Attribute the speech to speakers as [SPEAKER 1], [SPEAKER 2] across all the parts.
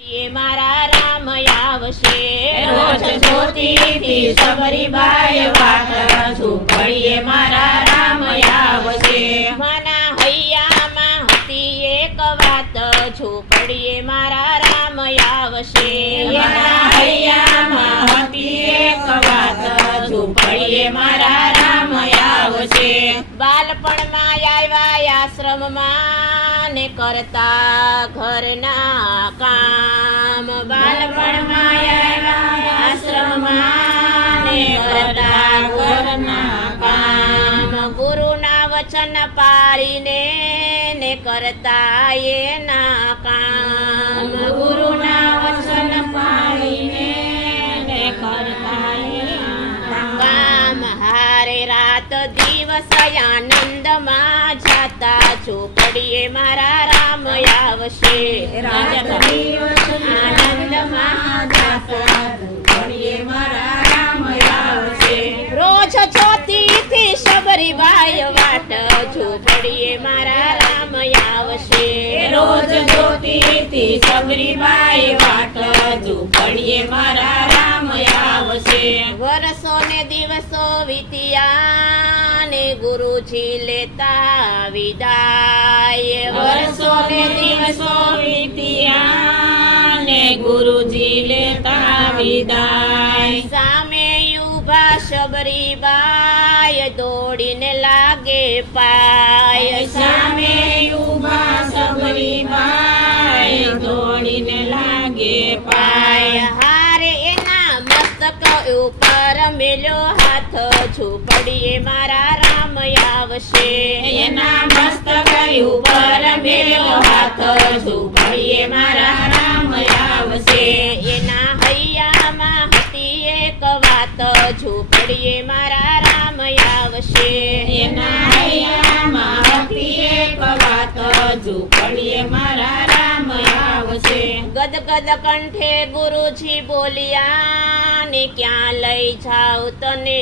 [SPEAKER 1] એ મારા રામ આવશે
[SPEAKER 2] રોજ જ્યોતિથી સબરીબાઈ વાટ ઝૂંપડીએ મારા રામ આવશે
[SPEAKER 1] માના હૈયામાં હતી એક વાત ઝૂંપડીએ મારા રામ આવશે
[SPEAKER 2] મારા હૈયામાં હતી એક વાત ઝૂંપડીએ મારા રામ આવશે
[SPEAKER 1] બાલપણમાં આવ્યા આશ્રમમાં ને કરતા ઘરના ગુરુના વચન પાળીને ને કરતા એના કામ.
[SPEAKER 2] ગુરુના વચન પાળીને ને કરતા
[SPEAKER 1] કામ હારે રાત દિવસ આનંદમાં જાતા ચોપડીએ મારા રામ આવશે.
[SPEAKER 2] રાત દિવસ આનંદમાં જાતા ચોપડીએ મારા રામ આવશે
[SPEAKER 1] થી સબરીબાઈ વાટ ઝૂંપડીએ મારા રામ આવશે.
[SPEAKER 2] રોજ જ્યોતિથી સબરીબાઈ વાટ ઝૂંપડીએ મારા રામ આવશે.
[SPEAKER 1] વરસો ને દિવસો વીત્યા ને ગુરુજી લેતા વિદાય.
[SPEAKER 2] વરસો ને દિવસો વીત્યા ને ગુરુજી લેતા વિદાય.
[SPEAKER 1] સબરીબાઈ દોડીને લાગે પાય.
[SPEAKER 2] સામે ઊભા સબરીબાઈ દોડીને લાગે પાય.
[SPEAKER 1] હારે એના મસ્તક ઉપર મેલ્યો હાથ. ઝૂંપડીએ મારા રામ આવશે.
[SPEAKER 2] એના મસ્તક ઉપર મેલ્યો હાથ. ઝૂંપડીએ મારા રામ આવશે.
[SPEAKER 1] વાત ઝૂંપડીએ મારા રામ આવશે
[SPEAKER 2] ઝૂંપડીએ મારા રામ આવશે
[SPEAKER 1] ગદગદ કંઠે ગુરુજી બોલ્યા ને ક્યાં લઈ જાવ તને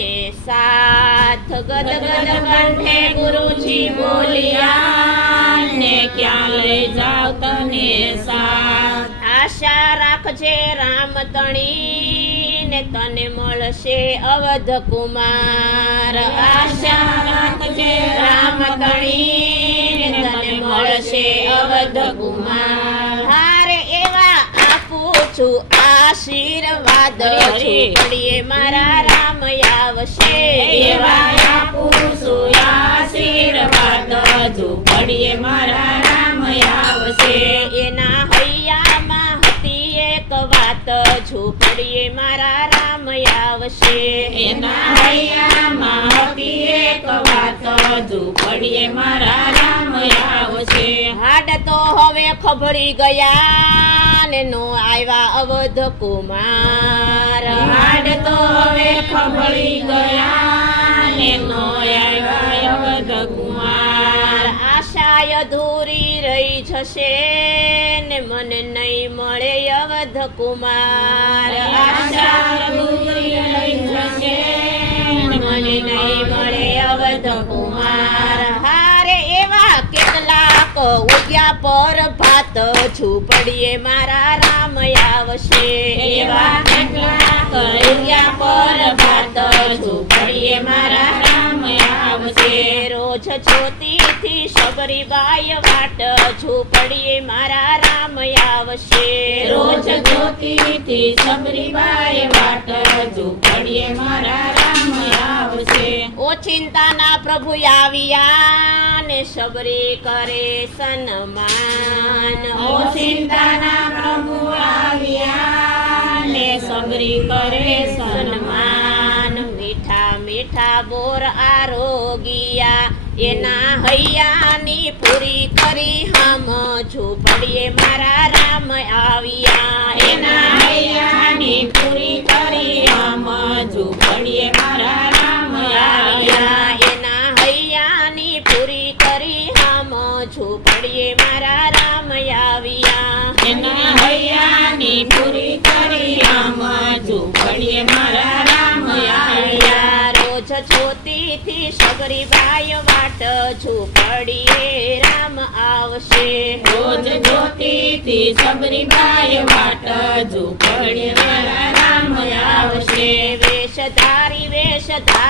[SPEAKER 1] સાથ? ગદગદ કંઠે ગુરુજી બોલ્યા
[SPEAKER 2] ને ક્યાં લઈ જાવ તને સાથ?
[SPEAKER 1] આશા રાખજે રામ તણી ને તને મળશે અવધ કુમાર.
[SPEAKER 2] આશા રામ તણી તને મળશે અવધ કુમાર.
[SPEAKER 1] હારે એવા આપું છું આશીર્વાદ ઝૂંપડીએ મારા રામ આવશે
[SPEAKER 2] એવા આપું છું આશીર્વાદ ઝૂંપડીએ મારા
[SPEAKER 1] વાત ઝૂંપડીએ મારા રામ આવશે
[SPEAKER 2] એના હૈયામાં મારા રામ આવશે
[SPEAKER 1] હાડ તો હવે ખબડી ગયા ને નો આવ્યા અવધ કુમાર.
[SPEAKER 2] હાડ તો હવે ખબળી ગયા ને નો આવ્યા અવધ કુમાર.
[SPEAKER 1] આશાય અધૂરી રહી જશે. મને નહીં મળે અવધ કુમાર.
[SPEAKER 2] મને નહીં મળે અવધ કુમાર.
[SPEAKER 1] હારે એવા કેટલાક ઉગ્યા પર ભાત ઝૂંપડીએ મારા રામ આવશે.
[SPEAKER 2] એવા કેટલાક ઉગ્યા પર ભાત ઝૂંપડીએ મારા
[SPEAKER 1] જ્યોતિથી સબરીબાઈ વાટ ઝૂંપડીએ મારા રામ આવશે.
[SPEAKER 2] રોજ જ્યોતિથી સબરીબાઈ વાટ ઝૂંપડીએ મારા રામ આવશે.
[SPEAKER 1] ઓચિંતાના પ્રભુ આવ્યા ને સબરી કરે સન્માન.
[SPEAKER 2] ઓ ચિંતાના પ્રભુ આવ્યા ને શબરી કરે સન્માન.
[SPEAKER 1] મીઠા મીઠા બોર આરોગિયા. એના હૈયાની પૂરી કરી હમ ઝૂંપડીએ મારા રામ આવ્યા.
[SPEAKER 2] એના હૈયાની પૂરી કરી હમ ઝૂંપડીએ મારા રામ આવ્યા.
[SPEAKER 1] એના હૈયાની પૂરી કરી હમ ઝૂંપડીએ મારા રામ આવ્યા.
[SPEAKER 2] એના હૈયાની પૂરી કરી હમ ઝૂંપડીએ મારા રામ આવ્યા.
[SPEAKER 1] આવ્યા સગરી જ્યોતિથી સગરીબાઈ વાટ ઝૂંપડીએ રામ આવશે.
[SPEAKER 2] રોજ જ્યોતિથી સબરીબાઈ વાટ ઝૂંપડીએ રામ આવશે.
[SPEAKER 1] વેશધારી વેશધારી.